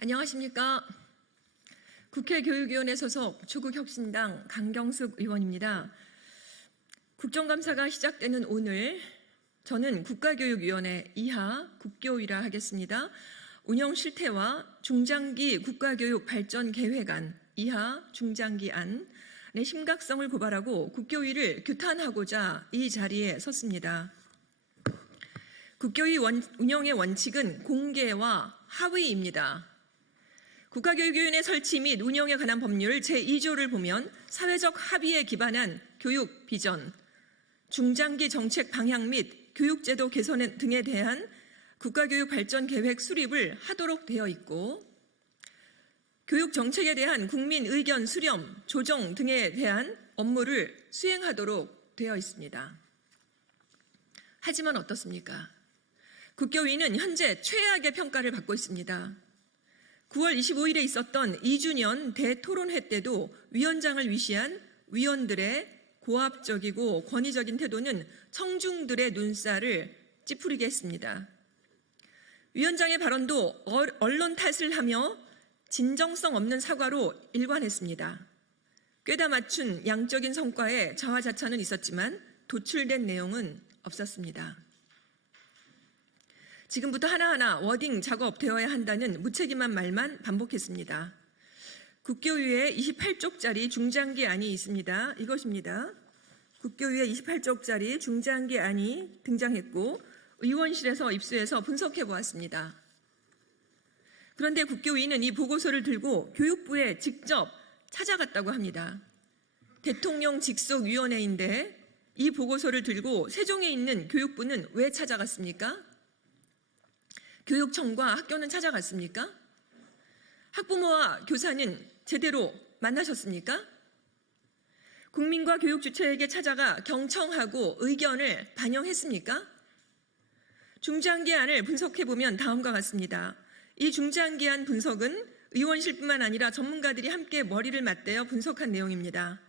안녕하십니까. 국회 교육위원회 소속 조국혁신당 강경숙 의원입니다. 국정감사가 시작되는 오늘 저는 국가교육위원회 이하 국교위라 하겠습니다. 운영 실태와 중장기 국가교육 발전 계획안 이하 중장기 안의 심각성을 고발하고 국교위를 규탄하고자 이 자리에 섰습니다. 국교위 운영의 원칙은 공개와 합의입니다. 국가교육위원회 설치 및 운영에 관한 법률 제2조를 보면 사회적 합의에 기반한 교육 비전, 중장기 정책 방향 및 교육제도 개선 등에 대한 국가교육 발전 계획 수립을 하도록 되어 있고, 교육 정책에 대한 국민 의견 수렴, 조정 등에 대한 업무를 수행하도록 되어 있습니다. 하지만 어떻습니까? 국교위는 현재 최악의 평가를 받고 있습니다. 9월 25일에 있었던 2주년 대토론회 때도 위원장을 위시한 위원들의 고압적이고 권위적인 태도는 청중들의 눈살을 찌푸리게 했습니다. 위원장의 발언도 언론 탓을 하며 진정성 없는 사과로 일관했습니다. 꿰다 맞춘 양적인 성과에 자화자찬은 있었지만 도출된 내용은 없었습니다. 지금부터 하나하나 워딩 작업되어야 한다는 무책임한 말만 반복했습니다. 국교위에 28쪽짜리 중장기 안이 있습니다. 이것입니다. 국교위에 28쪽짜리 중장기 안이 등장했고 의원실에서 입수해서 분석해 보았습니다. 그런데 국교위는 이 보고서를 들고 교육부에 직접 찾아갔다고 합니다. 대통령 직속 위원회인데 이 보고서를 들고 세종에 있는 교육부는 왜 찾아갔습니까? 교육청과 학교는 찾아갔습니까? 학부모와 교사는 제대로 만나셨습니까? 국민과 교육 주체에게 찾아가 경청하고 의견을 반영했습니까? 중장기안을 분석해보면 다음과 같습니다. 이 중장기안 분석은 의원실뿐만 아니라 전문가들이 함께 머리를 맞대어 분석한 내용입니다.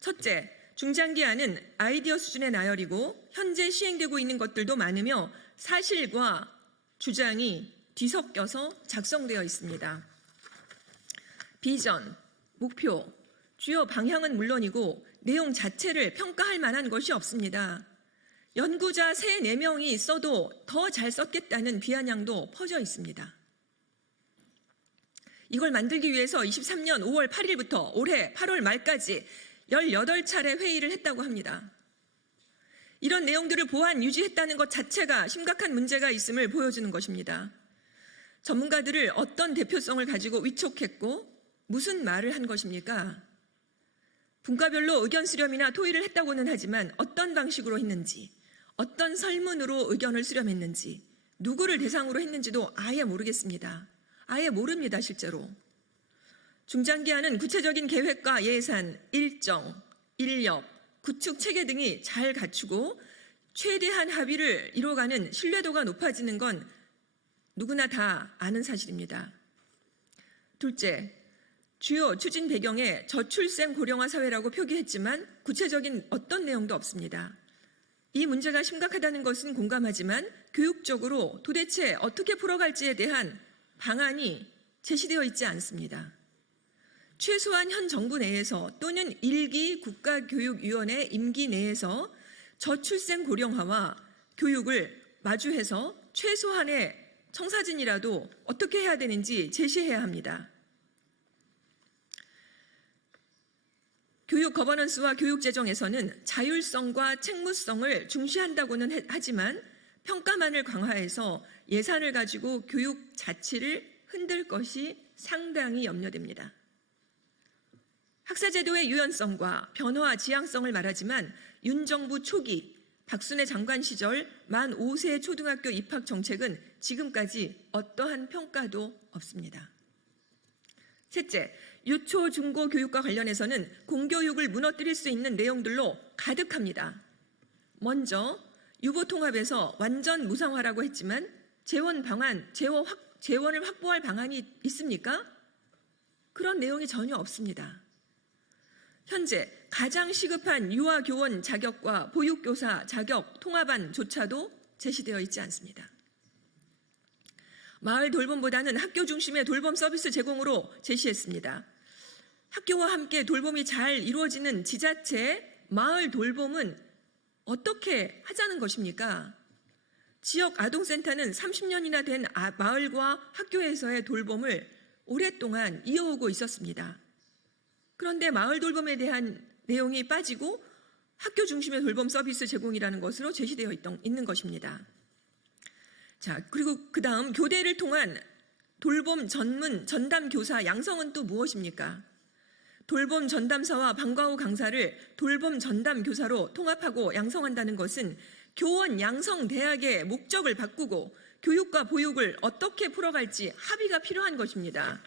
첫째, 중장기안은 아이디어 수준의 나열이고 현재 시행되고 있는 것들도 많으며 사실과 주장이 뒤섞여서 작성되어 있습니다. 비전, 목표, 주요 방향은 물론이고 내용 자체를 평가할 만한 것이 없습니다. 연구자 3, 4명이 써도 더 잘 썼겠다는 비아냥도 퍼져 있습니다. 이걸 만들기 위해서 23년 5월 8일부터 올해 8월 말까지 18차례 회의를 했다고 합니다. 이런 내용들을 보완 유지했다는 것 자체가 심각한 문제가 있음을 보여주는 것입니다. 전문가들을 어떤 대표성을 가지고 위촉했고 무슨 말을 한 것입니까? 분과별로 의견 수렴이나 토의를 했다고는 하지만 어떤 방식으로 했는지, 어떤 설문으로 의견을 수렴했는지, 누구를 대상으로 했는지도 아예 모르겠습니다. 아예 모릅니다, 실제로. 중장기안은 구체적인 계획과 예산, 일정, 인력, 구축 체계 등이 잘 갖추고 최대한 합의를 이뤄가는 신뢰도가 높아지는 건 누구나 다 아는 사실입니다. 둘째, 주요 추진 배경에 저출생 고령화 사회라고 표기했지만 구체적인 어떤 내용도 없습니다. 이 문제가 심각하다는 것은 공감하지만 교육적으로 도대체 어떻게 풀어갈지에 대한 방안이 제시되어 있지 않습니다. 최소한 현 정부 내에서 또는 1기 국가교육위원회 임기 내에서 저출생 고령화와 교육을 마주해서 최소한의 청사진이라도 어떻게 해야 되는지 제시해야 합니다. 교육 거버넌스와 교육 재정에서는 자율성과 책무성을 중시한다고는 하지만 평가만을 강화해서 예산을 가지고 교육 자치를 흔들 것이 상당히 염려됩니다. 학사제도의 유연성과 변화 지향성을 말하지만 윤 정부 초기 박순애 장관 시절 만 5세 초등학교 입학 정책은 지금까지 어떠한 평가도 없습니다. 셋째, 유초 중고 교육과 관련해서는 공교육을 무너뜨릴 수 있는 내용들로 가득합니다. 먼저 유보통합에서 완전 무상화라고 했지만 재원을 확보할 방안이 있습니까? 그런 내용이 전혀 없습니다. 현재 가장 시급한 유아교원 자격과 보육교사 자격 통합안조차도 제시되어 있지 않습니다. 마을 돌봄보다는 학교 중심의 돌봄 서비스 제공으로 제시했습니다. 학교와 함께 돌봄이 잘 이루어지는 지자체, 마을 돌봄은 어떻게 하자는 것입니까? 지역 아동센터는 30년이나 된 마을과 학교에서의 돌봄을 오랫동안 이어오고 있었습니다. 그런데 마을 돌봄에 대한 내용이 빠지고 학교 중심의 돌봄 서비스 제공이라는 것으로 제시되어 있는 것입니다. 자, 그리고 그 다음 교대를 통한 돌봄 전문 전담 교사 양성은 또 무엇입니까? 돌봄 전담사와 방과 후 강사를 돌봄 전담 교사로 통합하고 양성한다는 것은 교원 양성 대학의 목적을 바꾸고 교육과 보육을 어떻게 풀어갈지 합의가 필요한 것입니다.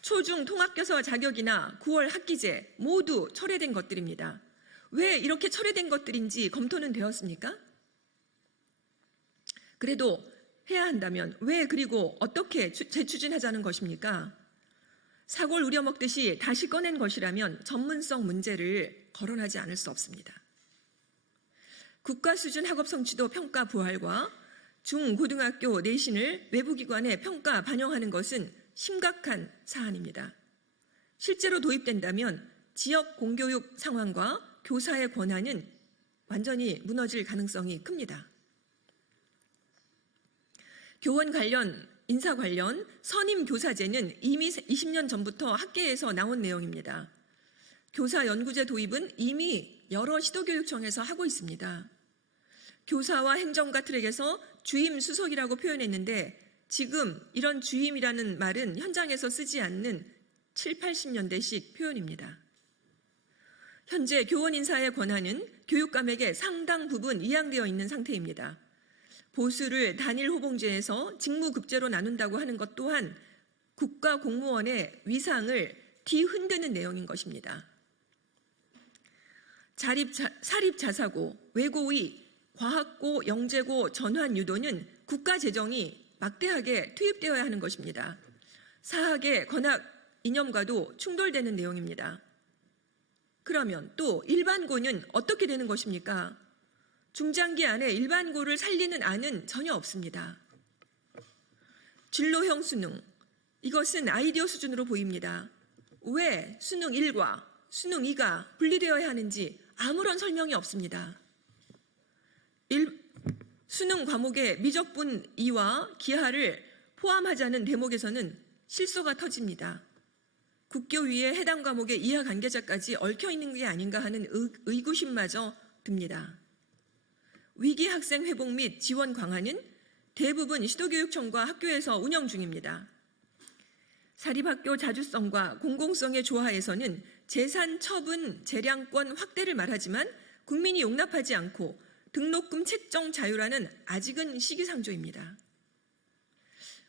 초중 통합교사 자격이나 9월 학기제 모두 철회된 것들입니다. 왜 이렇게 철회된 것들인지 검토는 되었습니까? 그래도 해야 한다면 왜 그리고 어떻게 재추진하자는 것입니까? 사골 우려먹듯이 다시 꺼낸 것이라면 전문성 문제를 거론하지 않을 수 없습니다. 국가 수준 학업 성취도 평가 부활과 중고등학교 내신을 외부기관에 평가 반영하는 것은 심각한 사안입니다. 실제로 도입된다면 지역 공교육 상황과 교사의 권한은 완전히 무너질 가능성이 큽니다. 교원 관련, 인사 관련 선임 교사제는 이미 20년 전부터 학계에서 나온 내용입니다. 교사 연구제 도입은 이미 여러 시도교육청에서 하고 있습니다. 교사와 행정가 트랙에서 주임 수석이라고 표현했는데 지금 이런 주임이라는 말은 현장에서 쓰지 않는 7, 80년대식 표현입니다. 현재 교원 인사의 권한은 교육감에게 상당 부분 이양되어 있는 상태입니다. 보수를 단일 호봉제에서 직무급제로 나눈다고 하는 것 또한 국가공무원의 위상을 뒤흔드는 내용인 것입니다. 사립자사고, 외고위, 과학고, 영재고, 전환 유도는 국가 재정이 막대하게 투입되어야 하는 것입니다. 사학의 권학 이념과도 충돌되는 내용입니다. 그러면 또 일반고는 어떻게 되는 것입니까? 중장기 안에 일반고를 살리는 안은 전혀 없습니다. 진로형 수능, 이것은 아이디어 수준으로 보입니다. 왜 수능 1과 수능 2가 분리되어야 하는지 아무런 설명이 없습니다. 수능 과목의 미적분 2와 기하를 포함하자는 대목에서는 실소가 터집니다. 국교위에 해당 과목의 이하 관계자까지 얽혀 있는 게 아닌가 하는 의구심마저 듭니다. 위기 학생 회복 및 지원 강화는 대부분 시도교육청과 학교에서 운영 중입니다. 사립학교 자주성과 공공성의 조화에서는 재산 처분 재량권 확대를 말하지만 국민이 용납하지 않고 등록금 책정 자유라는 아직은 시기상조입니다.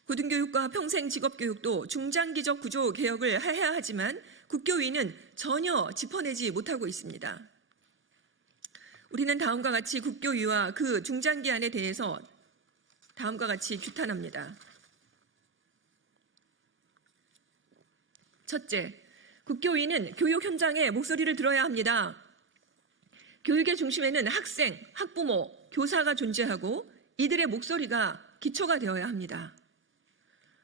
고등교육과 평생 직업교육도 중장기적 구조 개혁을 해야 하지만 국교위는 전혀 짚어내지 못하고 있습니다. 우리는 다음과 같이 국교위와 그 중장기안에 대해서 다음과 같이 규탄합니다. 첫째, 국교위는 교육 현장의 목소리를 들어야 합니다. 교육의 중심에는 학생, 학부모, 교사가 존재하고 이들의 목소리가 기초가 되어야 합니다.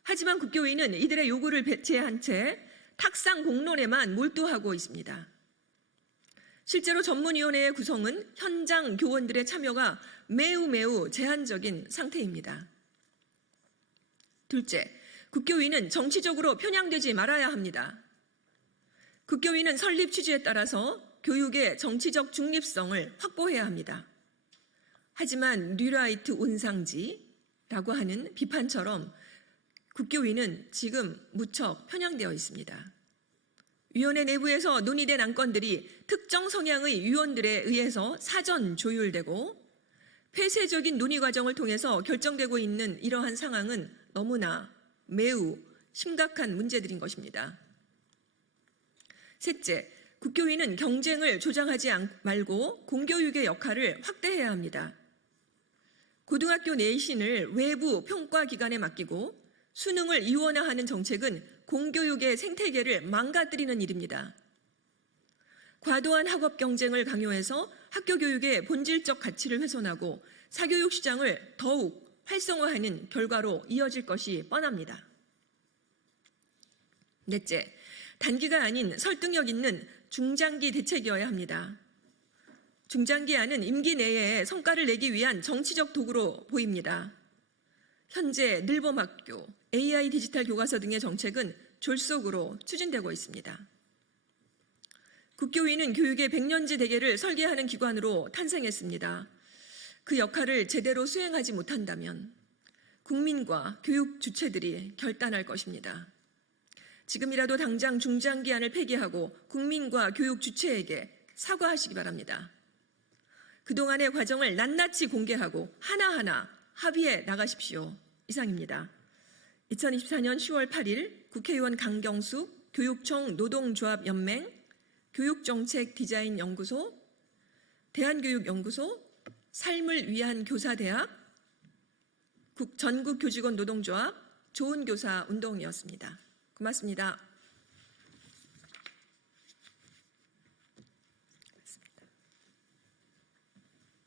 하지만 국교위는 이들의 요구를 배제한 채 탁상 공론에만 몰두하고 있습니다. 실제로 전문위원회의 구성은 현장 교원들의 참여가 매우 제한적인 상태입니다. 둘째, 국교위는 정치적으로 편향되지 말아야 합니다. 국교위는 설립 취지에 따라서 교육의 정치적 중립성을 확보해야 합니다. 하지만 뉴라이트 온상지라고 하는 비판처럼 국교위는 지금 무척 편향되어 있습니다. 위원회 내부에서 논의된 안건들이 특정 성향의 위원들에 의해서 사전 조율되고 폐쇄적인 논의 과정을 통해서 결정되고 있는 이러한 상황은 너무나 매우 심각한 문제들인 것입니다. 셋째, 국교위는 경쟁을 조장하지 말고 공교육의 역할을 확대해야 합니다. 고등학교 내신을 외부 평가기관에 맡기고 수능을 이원화하는 정책은 공교육의 생태계를 망가뜨리는 일입니다. 과도한 학업 경쟁을 강요해서 학교 교육의 본질적 가치를 훼손하고 사교육 시장을 더욱 활성화하는 결과로 이어질 것이 뻔합니다. 넷째, 단기가 아닌 설득력 있는 중장기 대책이어야 합니다. 중장기안은 임기 내에 성과를 내기 위한 정치적 도구로 보입니다. 현재 늘봄학교, AI 디지털 교과서 등의 정책은 졸속으로 추진되고 있습니다. 국교위는 교육의 100년지 대계를 설계하는 기관으로 탄생했습니다. 그 역할을 제대로 수행하지 못한다면 국민과 교육 주체들이 결단할 것입니다. 지금이라도 당장 중장기안을 폐기하고 국민과 교육 주체에게 사과하시기 바랍니다. 그동안의 과정을 낱낱이 공개하고 하나하나 합의해 나가십시오. 이상입니다. 2024년 10월 8일 국회의원 강경수, 교육청 노동조합연맹, 교육정책디자인연구소, 대한교육연구소, 삶을 위한 교사대학, 전국교직원 노동조합, 좋은 교사 운동이었습니다. 고맙습니다.